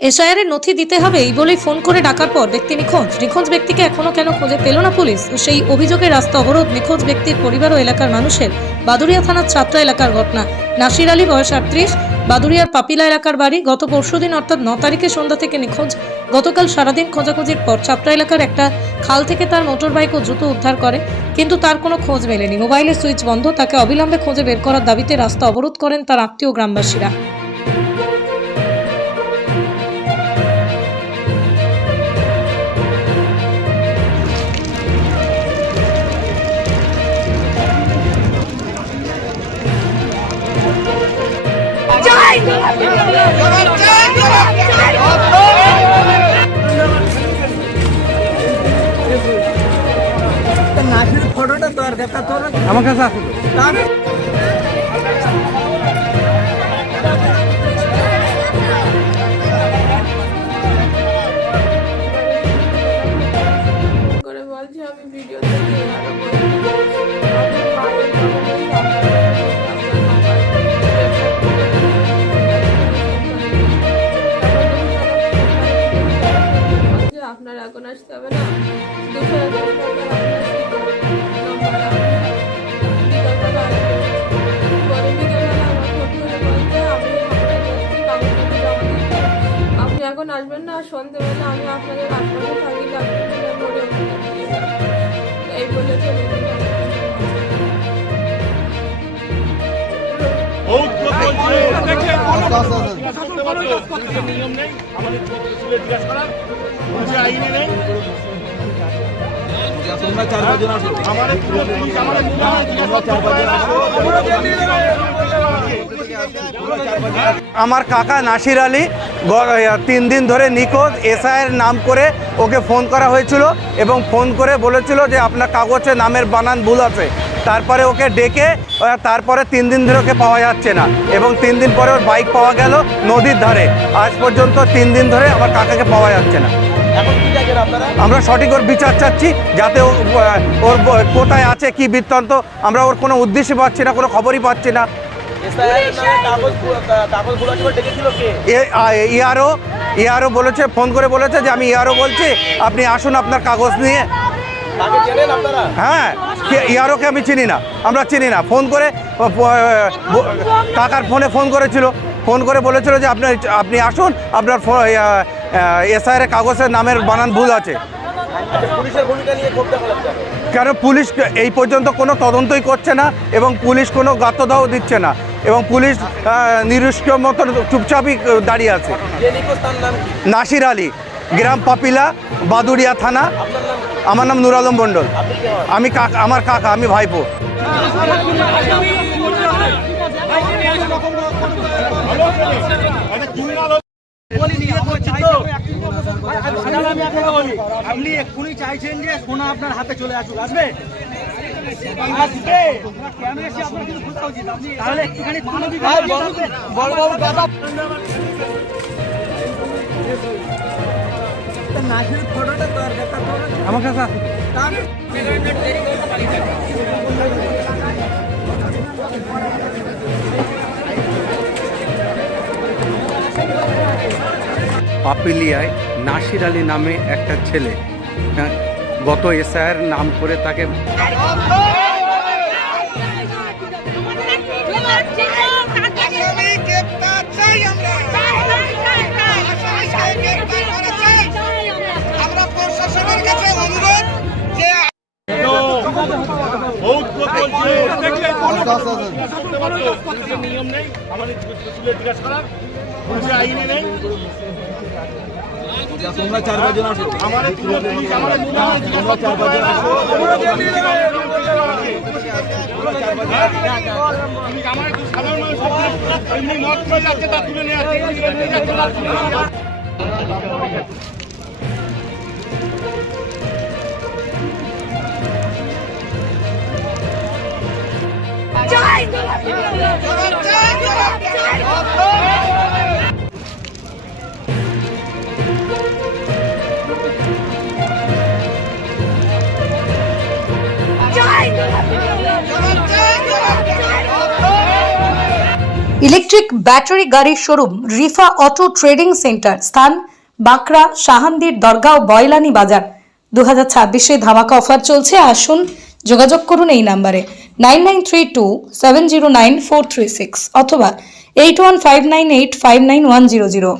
এসআইআরের নথি দিতে হবে এই বলেই ফোন করে ডাকার পর ব্যক্তি নিখোঁজ ব্যক্তিকে এখনো কেন খুঁজে পেল না পুলিশ? সেই অভিযোগে রাস্তা অবরোধ নিখোঁজ ব্যক্তির পরিবার ও এলাকার মানুষের। বাদুড়িয়া থানার ছাত্রা এলাকার ঘটনা। নাসির আলী বয়স 38, বাদুড়িয়ার পাপিলা এলাকার বাড়ি। গত পরশুদিন অর্থাৎ 9 তারিখে সন্ধ্যা থেকে নিখোঁজ। গতকাল সারাদিন খোঁজাখুঁজির পর ছাত্রা এলাকার একটা খাল থেকে তার মোটর বাইক ও জুতো উদ্ধার করে, কিন্তু তার কোনো খোঁজ মেলেনি। মোবাইলের সুইচ বন্ধ। তাকে অবিলম্বে খুঁজে বের করার দাবিতে রাস্তা অবরোধ করেন তার আত্মীয় গ্রামবাসীরা। আমার কাছে আছে করে বলছি আমি ভিডিও দেখে আরো আপনার এখন আসতে হবে না, আপনি এখন আসবেন না, সন্ধ্যেবেলা আমি আপনাদের আশপাশে থাকি, এই বলে চলে নিয়ম নেই আমাদের জিজ্ঞাসা করার আইনে নেই। আমার কাকা নাসির আলী 3 দিন ধরে নিখোঁজ। এসআইয়ের নাম করে ওকে ফোন করা হয়েছিল এবং ফোন করে বলেছিল যে আপনার কাগজে নামের বানান ভুল আছে। তারপরে ওকে ডেকে তারপরে 3 দিন ধরে ওকে পাওয়া যাচ্ছে না এবং 3 দিন পরে ওর বাইক পাওয়া গেল নদীর ধারে। আজ পর্যন্ত 3 দিন ধরে আমার কাকাকে পাওয়া যাচ্ছে না। আমরা সঠিক ওর বিচার চাচ্ছি, যাতে ওর কোথায় আছে কি বৃত্তান্ত, আমরা ওর কোনো উদ্দেশ্য পাচ্ছি না, কোনো খবরই পাচ্ছি না। ইয়ারও বলেছে, ফোন করে বলেছে যে আমি ইয়ারও বলছি আপনি আসুন আপনার কাগজ নিয়ে। হ্যাঁ, ইয়ারোকে আমি চিনি না, আমরা চিনি না। ফোন করে কাকার ফোনে ফোন করেছিল, ফোন করে বলেছিল যে আপনি আসুন, আপনার এসআইয়ের কাগজের নামের বানান ভুল আছে। কেন পুলিশ এই পর্যন্ত কোনো তদন্তই করছে না এবং পুলিশ কোনো গাত্রদাহ দিচ্ছে না এবং পুলিশ নিরুষ্ক মতো চুপচাপই দাঁড়িয়ে আছে। নাসির আলী, গ্রাম পাপিলা, বাদুড়িয়া থানা। আমার নাম নুর আলম মণ্ডল। আমি আমার কাকা, আমি ভাইপো। আপনি এক্ষুনি চাইছেন যে সোনা আপনার হাতে চলে আসুক, আসবে তাহলে একটুখানি আমার কাছে আছে। পাপিলিয়ায় নাসির আলী নামে একটা ছেলে গত এসআইয়ের নাম করে তাকে নিয়ম নেই আমাদের জিজ্ঞাসা করার আইনে নেই। তোমরা 4-5 জন আসো, আমাদের সাধারণ মানুষ মত করে যাচ্ছে, তা তুলে নিয়ে ইলেকট্রিক ব্যাটারি গাড়ির showroom Rifa auto trading centre, স্থান বাঁকড়া, শাহান্দির দরগাঁও, বয়লানি বাজার। 2026-এ ধামাকা অফার চলছে, আসুন যোগাযোগ করুন এই নাম্বারে 9932709436 অথবা 8159859100।